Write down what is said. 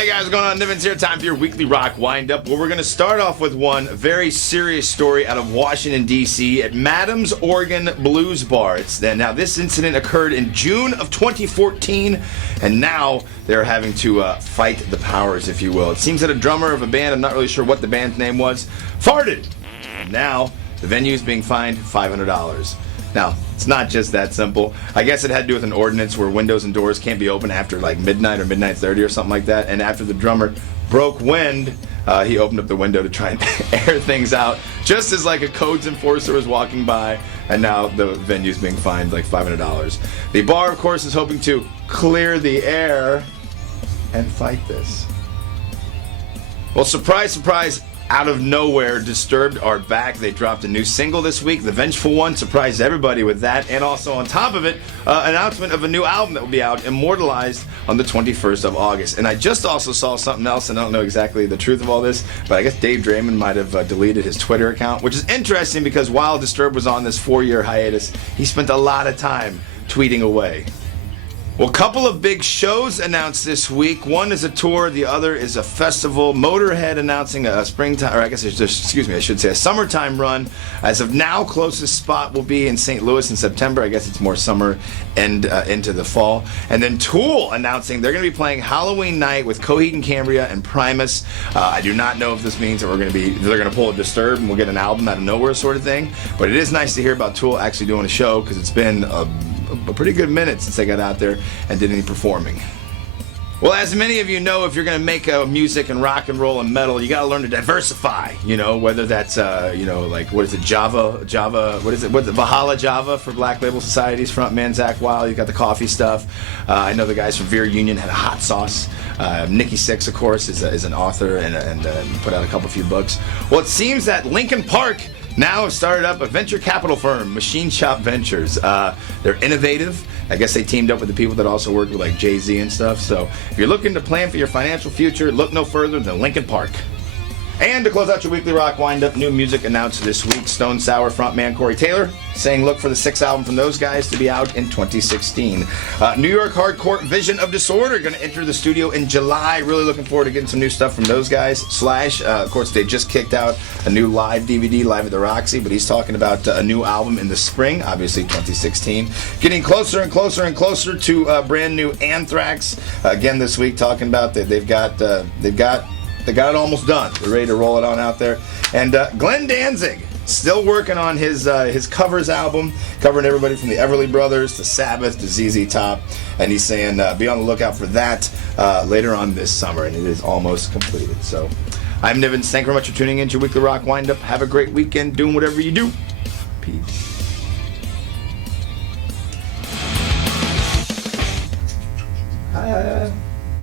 Hey guys, what's going on? Nivens here. Time for your weekly rock wind-up. Well, we're going to start off with one very serious story out of Washington, D.C. at Madam's Organ Blues Bar. Now, this incident occurred in June of 2014, and now they're having to fight the powers, if you will. It seems that a drummer of a band, I'm not really sure what the band's name was, farted. And now, the venue is being fined $500. Now, it's not just that simple. I guess it had to do with an ordinance where windows and doors can't be open after like midnight or midnight 30 or something like that. And after the drummer broke wind, he opened up the window to try and air things out, just as like a codes enforcer was walking by. And now the venue's being fined like $500. The bar, of course, is hoping to clear the air and fight this. Well, surprise, surprise. Out of nowhere, Disturbed are back. They dropped a new single this week. The Vengeful One surprised everybody with that. And also on top of it, announcement of a new album that will be out, Immortalized, on the 21st of August. And I just also saw something else, and I don't know exactly the truth of all this, but I guess Dave Draymond might have deleted his Twitter account, which is interesting because while Disturbed was on this 4-year hiatus, he spent a lot of time tweeting away. Well, a couple of big shows announced this week. One is a tour, the other is a festival. Motorhead announcing a springtime, or I guess, I should say a summertime run. As of now, closest spot will be in St. Louis in September. I guess it's more summer and into the fall. And then Tool announcing they're going to be playing Halloween night with Coheed and Cambria and Primus. I do not know if this means that they're going to pull a Disturbed and we'll get an album out of nowhere sort of thing. But it is nice to hear about Tool actually doing a show because it's been a pretty good minute since they got out there and did any performing. Well, as many of you know, if you're going to make music and rock and roll and metal, you got to learn to diversify, whether that's, Valhalla Java for Black Label Society's frontman, Zach Wild. You got the coffee stuff. I know the guys from Veer Union had a hot sauce. Nikki Sixx, of course, is an author and put out a few books. Well, it seems that Linkin Park now have started up a venture capital firm, Machine Shop Ventures. They're innovative. I guess they teamed up with the people that also work with like Jay-Z and stuff. So if you're looking to plan for your financial future, look no further than Linkin Park. And to close out your weekly rock wind-up, new music announced this week. Stone Sour frontman Corey Taylor saying look for the 6th album from those guys to be out in 2016. New York hardcore Vision of Disorder going to enter the studio in July. Really looking forward to getting some new stuff from those guys. Slash, of course, they just kicked out a new live DVD, Live at the Roxy, but he's talking about a new album in the spring, obviously 2016. Getting closer and closer and closer to brand new Anthrax. Again this week talking about that they got it almost done. They're ready to roll it on out there. And Glenn Danzig, still working on his covers album, covering everybody from the Everly Brothers to Sabbath to ZZ Top. And he's saying be on the lookout for that later on this summer. And it is almost completed. So I'm Nivens. Thank you very much for tuning in to your Weekly Rock Wind-Up. Have a great weekend doing whatever you do. Peace.